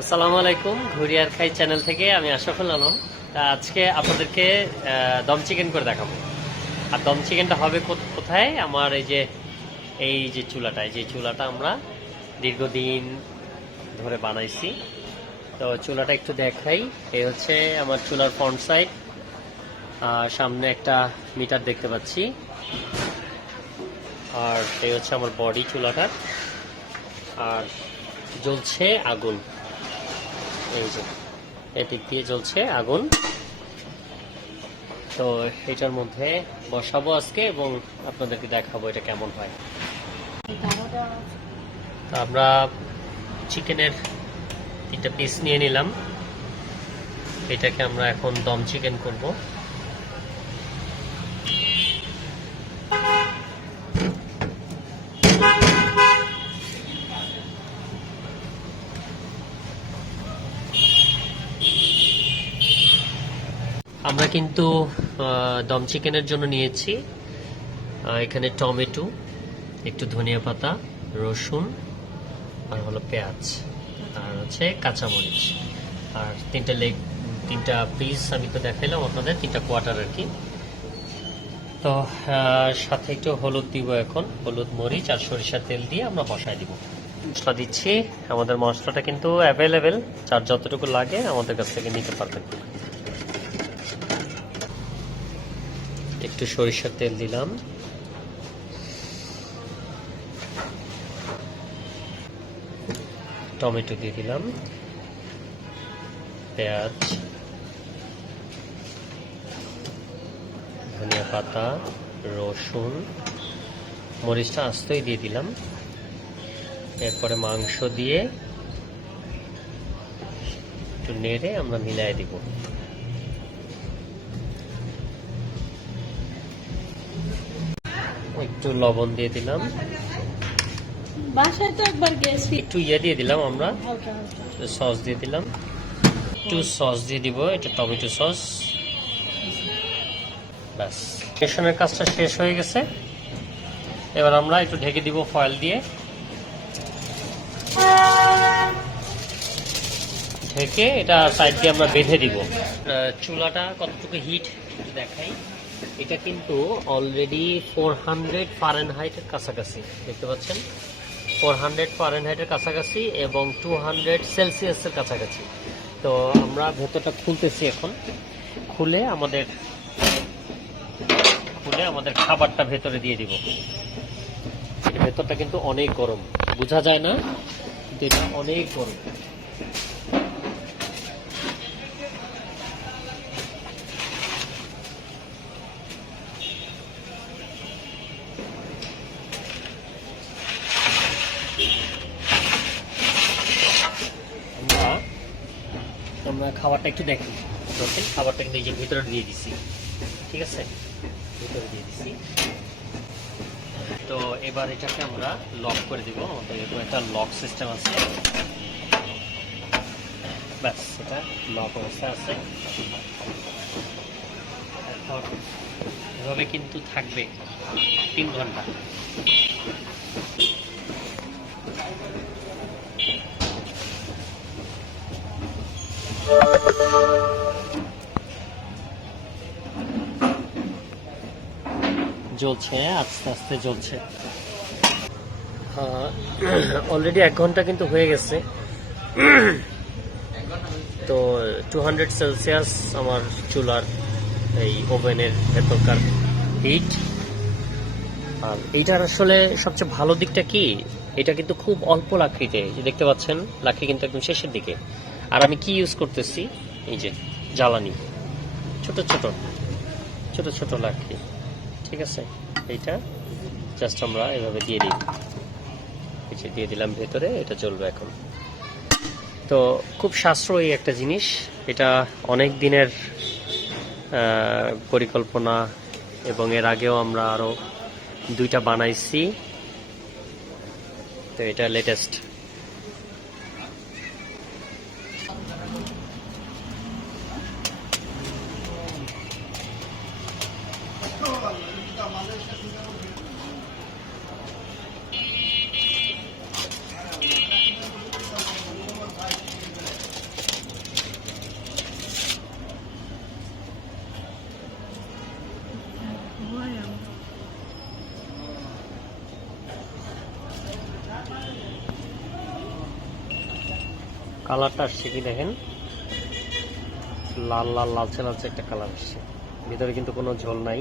আসসালামু আলাইকুম, ঘুরিয়ার খাই চ্যানেল থেকে আমি আশরাফুল আলম। আজকে আপনাদেরকে দম চিকেন করে দেখাবো। আর দম চিকেনটা হবে কোথায়? আমার এই যে চুলাটা, এই যে চুলাটা আমরা দীর্ঘদিন ধরে বানাইছি। তো চুলাটা একটু দেখাই। এই হচ্ছে আমার চুলার ফ্রন্ট সাইড, সামনে একটা মিটার দেখতে পাচ্ছি। আর এই হচ্ছে আমার বডি চুলাটার। আর জ্বলছে আগুন, এই যে এদিক দিয়ে জ্বলছে আগুন। তো এটার মধ্যে বসাবো আজকে এবং আপনাদেরকে দেখাবো এটা কেমন হয়। তো আমরা চিকেনের 3টা পিস নিয়ে নিলাম। এটাকে আমরা এখন দম চিকেন করব। আমরা কিন্তু দম চিকেনের জন্য নিয়েছি এখানে টমেটো, একটু ধনিয়া পাতা, রসুন, আর হলো পেঁয়াজ, আর হচ্ছে কাঁচামরিচ, আর 3টা পিস আমি তো দেখাইলাম আপনাদের, 3টা কোয়ার্টার আর কি। তো সাথে একটু হলুদ দিব, এখন হলুদ, মরিচ আর সরিষার তেল দিয়ে আমরা বসায় দিব। মশলা দিচ্ছি। আমাদের মশলাটা কিন্তু অ্যাভেলেবেল, যার যতটুকু লাগে আমাদের কাছ থেকে নিতে পারবেন। একটু সরিষার তেল দিলাম, টমেটো দিয়ে দিলাম, পেঁয়াজ, ধনিয়া পাতা, রসুন, মরিচটা আস্তই দিয়ে দিলাম। এরপরে মাংস দিয়ে একটু নেড়ে আমরা মিলাই দিব। একটু লবণ দিয়ে দিলাম, একটু দিয়ে দিলাম, আমরা সস দিয়ে দিলাম, একটু সস দিয়ে দিব, এটা টমেটো সস। ব্যাস, মেশানোর কাজটা শেষ হয়ে গেছে। এবার আমরা একটু ঢেকে দিব ফয়েল দিয়ে। ঢেকে এটা সাইড দিয়ে আমরা বেঁধে দিব। চুলাটা কতটুকু হিট দেখাই। এটা কিন্তু অলরেডি 400 ফারেনহাইটের কাছাকাছি, দেখতে পাচ্ছেন, 400 ফারেনহাইটের কাছাকাছি এবং 200 সেলসিয়াসের কাছাকাছি। তো আমরা ভেতরটা খুলতেছি এখন। খুলে আমাদের খাবারটা ভেতরে দিয়ে দিব। ভেতরটা কিন্তু অনেক গরম, বোঝা যায় না, কিন্তু এটা অনেক গরম। আমরা খাবারটা একটু দেখি। খাবারটা কিন্তু এই যে ভিতরে দিয়ে দিছি, ঠিক আছে, ভিতরে দিয়ে দিছি। তো এবার এটাকে আমরা লক করে দিব। আমাদের এরকম একটা লক সিস্টেম আছে। ব্যাস, এটা লক অবস্থা আছে। এখন এভাবে কিন্তু থাকবে 3 ঘন্টা। জ্বলছে, আস্তে আস্তে জ্বলছে। অলরেডি 1 ঘন্টা কিন্তু হয়ে গেছে। তো 200 সেলসিয়াস আমার চুলার এই ওভেনের ভেতরকার হিট। আর এইটার আসলে সবচেয়ে ভালো দিকটা কি, এটা কিন্তু খুব অল্প লাকড়িতে, যে দেখতে পাচ্ছেন লাকড়ি কিন্তু একদম শেষের দিকে। আর আমি কি ইউজ করতেছি, এই যে জ্বালানি, ছোট ছোট ছোট ছোট লাকড়ি, ঠিক আছে। এইটা জাস্ট আমরা এভাবে দিয়ে দিই, এই যে দিয়ে দিলাম ভেতরে, এটা চলবে এখন। তো খুব সাশ্রয়ী একটা জিনিস এটা, অনেক দিনের পরিকল্পনা, এবং এর আগেও আমরা আরো 2টা বানাইছি। তো এটা লেটেস্ট। কালারটা আসছে কি দেখেন, লাল লাল লালচে লালচে একটা কালার আসছে, ভিতরে কিন্তু কোনো ঝোল নাই।